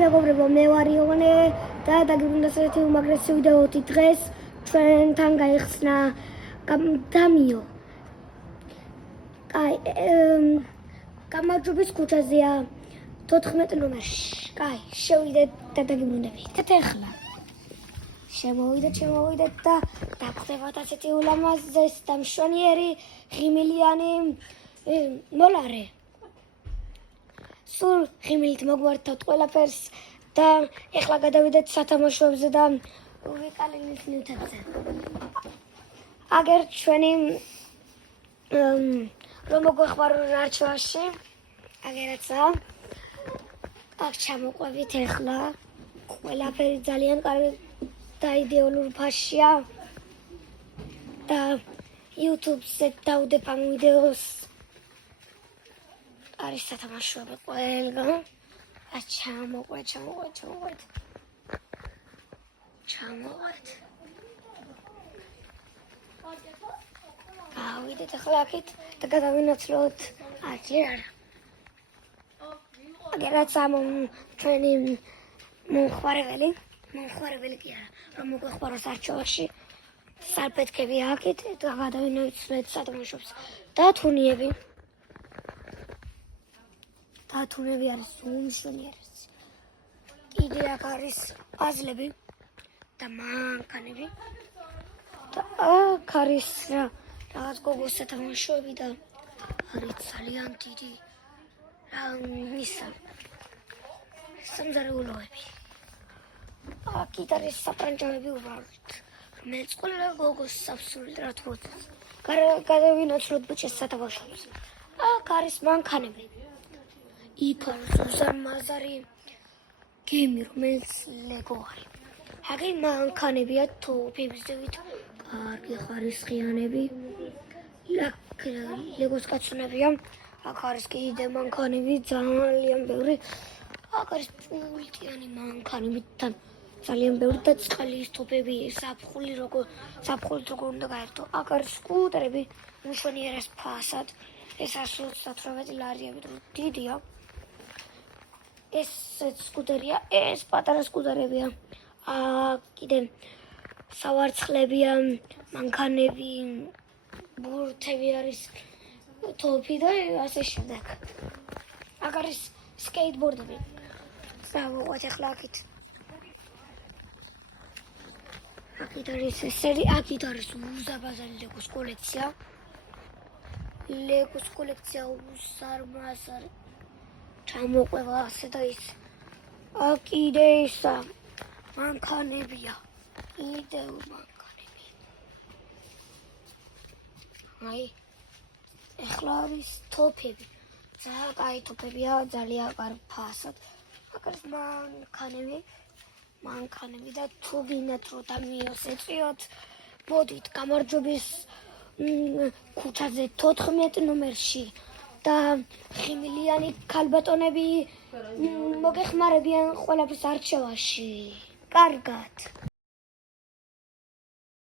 მეგობრებო, მე ვარ იონე და დაგიბრუნდა ესეთი უმაგრესი ვიდეოთი. დღეს ჩვენთან გაიხსნა დამიო. კაი, გამარჯვების ქუჩაზეა 14 ნომერში. კაი, შევიდეთ და დაგიბრუნდებით. ეხლა შემოვიდეთ და დაგხვდებათ ასეთი ულამაზეს და მშვენიერი ღიმილიანი მოლარე. სულ ღიმილით მოგვართავთ ყველაფერს და ეხლა გადავიდეთ სათამაშოებზე და ვიკალენით ნივთებზე. აგერ ჩვენი რომ მოგვეხმარო არჩევაში, აგერაცა აქ ჩამოყვებით ეხლა. ყველაფერი ძალიან კარგი და იდეალური ფაშია და YouTube-ზე დავდებ ამ ვიდეოს. არის სათამაშოები ყველგან. ჩამოყვეთ. ავიდეთ ახლა აქეთ და გადავინაცვლოთ. ჯერ აგერაცა ჩვენი მომხმარებელი კი არა, რომ მოგვეხმაროს არჩევაში. სარფეთქები აქეთ და გადავინაცვლეთ სათამაშოებს. დათუნები არის უმნიშვნელოვანესი. კიდე აქ არის პაზლები და მანქანები და აქ არის რაღაც გოგოს სათამაშოები და არის ძალიან დიდი სამზარეულოები. აქ არის საფრანგეთები უბრალოდ, რომელიც ყველა გოგოს აბსოლუტურად მოწონს. გადავინაცვლოთ ბიჭებს სათამაშოებს. აქ არის მანქანები. იქ არის უზარმაზარი გემი, რომელიც ლეგო არის. აქ მანქანებია თოფებზევით, კარგი ხარისხიანები. აქ ლეგოს კაცუნებია. აქ არის კიდე მანქანები ძალიან ბევრი. აქ არის პულტიანი მანქანები ძალიან ბევრი და წყლის თოფები, საფხულით როგორ უნდა გაერთო. აქ არის სკუტერები, მშვენიერეს ფასად. ეს 138 ლარიებით დიდია. ეს სკუტერია, ეს პატარა სკუტერებია. კიდე სავარცხლებია, მანქანები, ბურთები არის, თოფი და ასე შემდეგ. აქ არის სკეიტბორდები. დავუყვეთ ახლა აქეთ. აქეთ არის ესერი, აქეთ არის უზარმაზარი ლეგოს კოლექცია. ლეგოს კოლექცია უზარმაზარი. ჩამოყვება ასე და ის. აქ კიდე ისა მანქანებია. კიდევ მანქანები. ეხლა არის თოფები. ძალიან კაი თოფებია, ძალიან კარგი ფასად. აქ არის მანქანები და თუ გინდათ რომ დამიოს ეწვიოთ, მოდით გამარჯვების ქუჩაზე 14 ნომერში და ღიმილიანი ქალბატონები მოგეხმარებიან ყველაფერს არჩევაში. კარგად.